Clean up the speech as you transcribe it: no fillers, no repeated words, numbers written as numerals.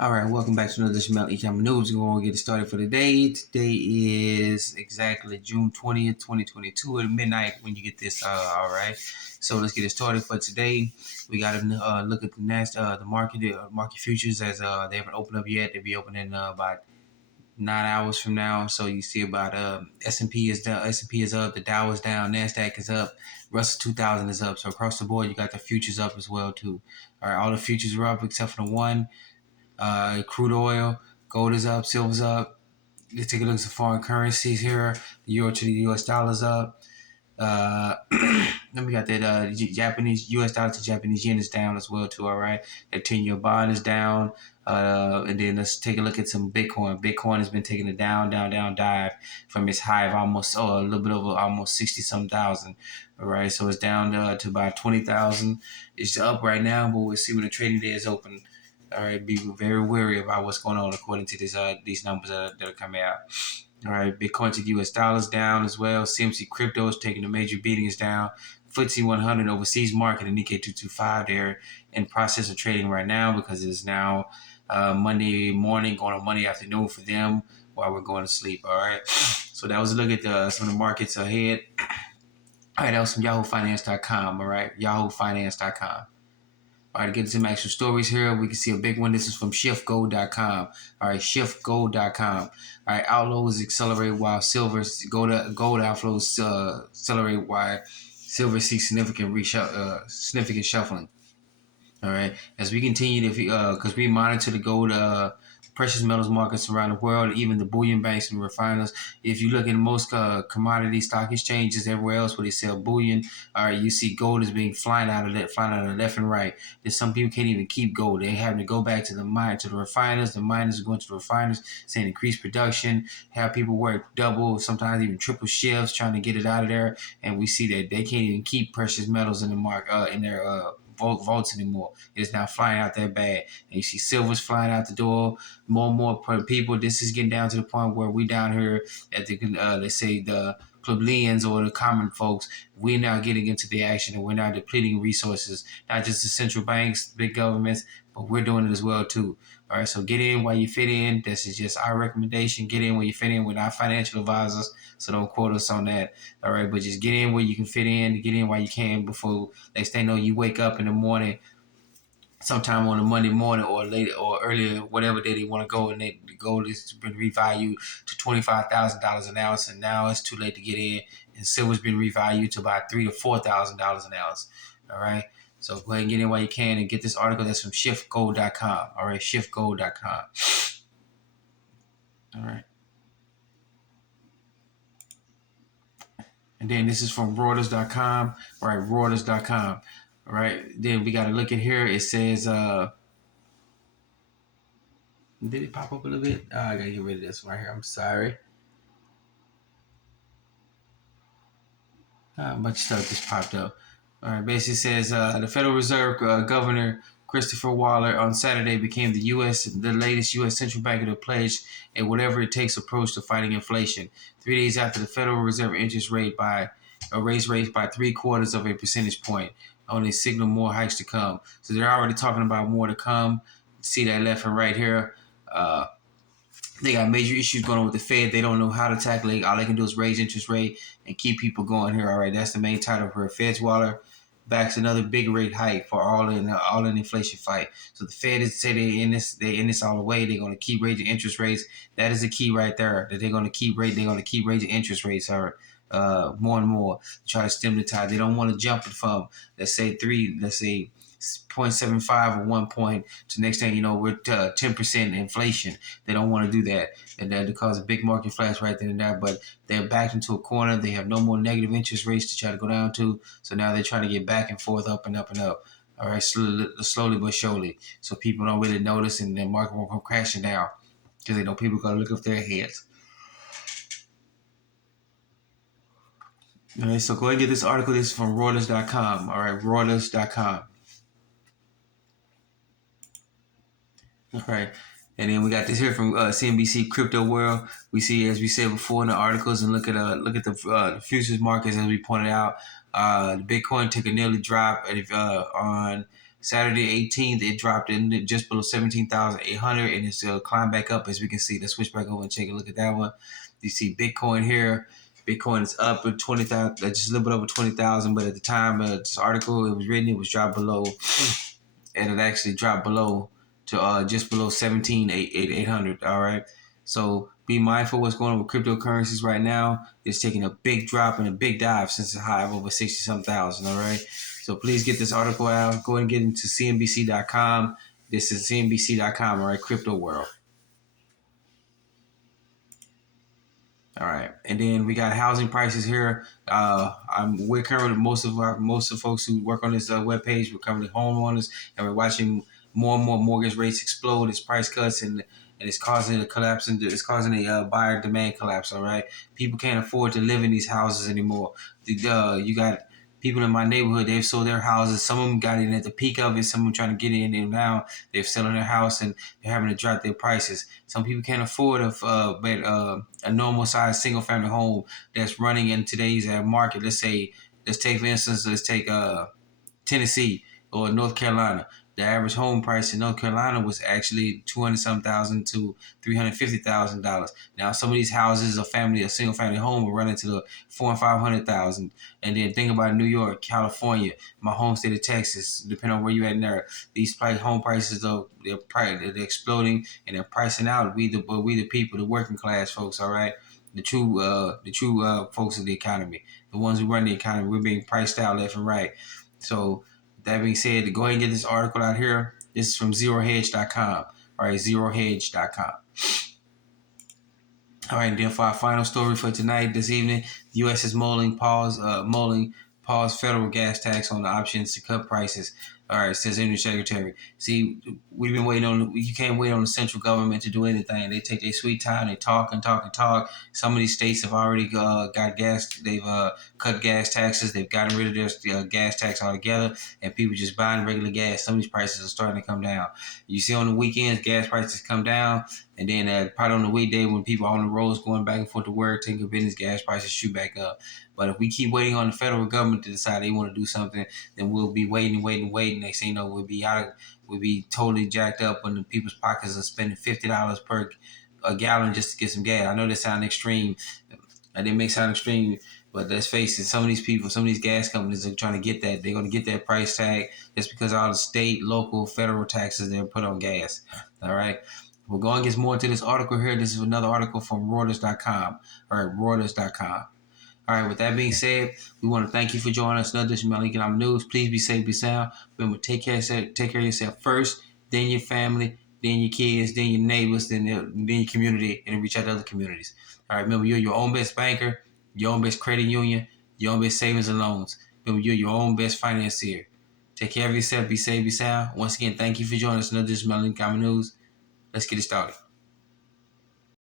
All right, welcome back to another edition of Economic News. We're going to get it started for today. Today is exactly June 20th, 2022 at midnight when you get this. All right, so let's get it started for today. We got to look at the market futures as they haven't opened up yet. They'll be opening about 9 hours from now. So you see about S&P is down, S&P is up, the Dow is down, Nasdaq is up, Russell 2000 is up. So across the board, you got the futures up as well too. All right, all the futures are up except for the one. Crude oil, gold is up, silver's up. Let's take a look at some foreign currencies here. The euro to the US dollar's up. Then we got that Japanese US dollar to Japanese yen is down as well too. All right, that 10-year bond is down. And then let's take a look at some Bitcoin. Bitcoin has been taking a down dive from its high of almost a little bit over almost 60-some thousand. All right, so it's down to about 20,000. It's up right now, but we'll see when the trading day is open. All right, be very wary about what's going on according to these numbers that are coming out. All right, Bitcoin to US dollars down as well. CMC crypto is taking a major beating, is down. FTSE 100 overseas market and Nikkei 225 they're in process of trading right now because it's now Monday morning going on Monday afternoon for them while we're going to sleep. All right, so that was a look at some of the markets ahead. All right, that was from YahooFinance.com. All right, YahooFinance.com. All right, to get some actual stories here, we can see a big one. This is from ShiftGold.com. All right, ShiftGold.com. All right, outflows accelerate while silver gold outflows accelerate while silver sees significant shuffling. All right, as we continue to, because we monitor the gold, precious metals markets around the world, even the bullion banks and refiners. If you look at most commodity stock exchanges everywhere else where they sell bullion, all right, you see gold is being flying out of left and right. There's some people can't even keep gold; they having to go back to the mine, to the refiners. The miners are going to the refiners, saying increase production, have people work double, sometimes even triple shifts trying to get it out of there. And we see that they can't even keep precious metals in the market in their vaults anymore. It is now flying out that bad. And you see silver's flying out the door. More and more people. This is getting down to the point where we down here at the let's say the plebeians or the common folks, we're now getting into the action and we're now depleting resources, not just the central banks, big governments, but we're doing it as well too. All right, so get in while you fit in. This is just our recommendation. Get in where you fit in. We're not financial advisors, so don't quote us on that. All right, but just get in where you can fit in. Get in while you can before next thing you know you wake up in the morning, sometime on a Monday morning or later or earlier, whatever day they want to go, and the gold has been revalued to $25,000 an ounce, and now it's too late to get in. And silver's been revalued to about $3,000 to $4,000 an ounce. All right. So go ahead and get in while you can and get this article that's from shiftgold.com. All right, shiftgold.com. All right. And then this is from Reuters.com. All right, Reuters.com. All right. Then we got to look at here. It says, did it pop up a little bit? Oh, I got to get rid of this right here. I'm sorry. A bunch of stuff just popped up. All right, basically says the Federal Reserve Governor Christopher Waller on Saturday became the latest U.S. central banker to pledge a whatever it takes approach to fighting inflation. 3 days after the Federal Reserve interest rate raised rates by 0.75 of a percentage point, only signal more hikes to come. So they're already talking about more to come. See that left and right here. They got major issues going on with the Fed. They don't know how to tackle it. All they can do is raise interest rate and keep people going here. All right, that's the main title for Fed's Waller backs another big rate hike for all in inflation fight. So the Fed is say they in this all the way. They're going to keep raising interest rates. That is the key right there. That they're going to keep raising interest rates more and more to try to stem the tide. They don't want to jump it from let's say 0.75 or 1 point to next thing you know we're 10% inflation. They don't want to do that, and that cause a big market flash right then and there. But they're backed into a corner. They have no more negative interest rates to try to go down to. So now they're trying to get back and forth, up and up and up. All right, slowly but surely. So people don't really notice, and the market won't come crashing down because they know people are gonna look up their heads. All right, so go ahead and get this article. This is from Reuters.com. All right, Reuters.com. All right. And then we got this here from CNBC Crypto World. We see, as we said before in the articles, and look at the futures markets as we pointed out. The Bitcoin took a nearly drop on Saturday 18th, it dropped in just below 17,800, and it's climbed back up as we can see. Let's switch back over and take a look at that one. You see Bitcoin here. Bitcoin is up at 20,000, just a little bit over 20,000, but at the time this article it was written, it was dropped below, and it actually dropped below to just below 17,800. All right, so be mindful what's going on with cryptocurrencies right now. It's taking a big drop and a big dive since the high of over 60-some thousand. All right, so please get this article out. Go ahead and get into CNBC.com. This is CNBC.com. All right, crypto world. All right, and then we got housing prices here. We're covering most of the folks who work on this webpage. We're covering the homeowners, and we're watching more and more mortgage rates explode. It's price cuts, and it's causing a collapse, and it's causing a buyer demand collapse. All right, people can't afford to live in these houses anymore. You got people in my neighborhood. They've sold their houses. Some of them got in at the peak of it. Some of them trying to get in, and now they're selling their house and they're having to drop their prices. Some people can't afford a normal size single family home that's running in today's market. Let's take for instance, Tennessee or North Carolina. The average home price in North Carolina was actually 200-some thousand to $350,000. Now some of these houses, a single family home, will run into the 400,000 and 500,000. And then think about New York, California, my home state of Texas. Depending on where you're at there, these home prices they're exploding, and they're pricing out we the people, the working class folks. All right, the true folks of the economy, the ones who run the economy. We're being priced out left and right. So that being said, go ahead and get this article out here. This is from zerohedge.com. All right, zerohedge.com. All right, and then for our final story for tonight, this evening, the U.S. is mulling pause federal gas tax on the options to cut prices. All right, says Energy Secretary. See, we've been waiting on. You can't wait on the central government to do anything. They take their sweet time. They talk and talk and talk. Some of these states have already got gas. They've cut gas taxes. They've gotten rid of their gas tax altogether, and people just buying regular gas. Some of these prices are starting to come down. You see on the weekends, gas prices come down, and then probably on the weekday when people are on the roads going back and forth to work, taking business, gas prices shoot back up. But if we keep waiting on the federal government to decide they want to do something, then we'll be waiting. Next thing you know, we'll be totally jacked up when the people's pockets are spending $50 per a gallon just to get some gas. I know that sounds extreme, and it may sound extreme, but let's face it, some of these gas companies are trying to get that. They're going to get that price tag just because of all the state, local, federal taxes they're put on gas. All right. We're going to get more into this article here. This is another article from Reuters.com. All right, Reuters.com. All right, with that being said, we want to thank you for joining us. Another edition of Economic News. Please be safe, be sound. Remember, take care of yourself first, then your family, then your kids, then your neighbors, then your community, and then reach out to other communities. All right, remember, you're your own best banker, your own best credit union, your own best savings and loans. Remember, you're your own best financier. Take care of yourself, be safe, be sound. Once again, thank you for joining us. Another edition of Economic News. Let's get it started.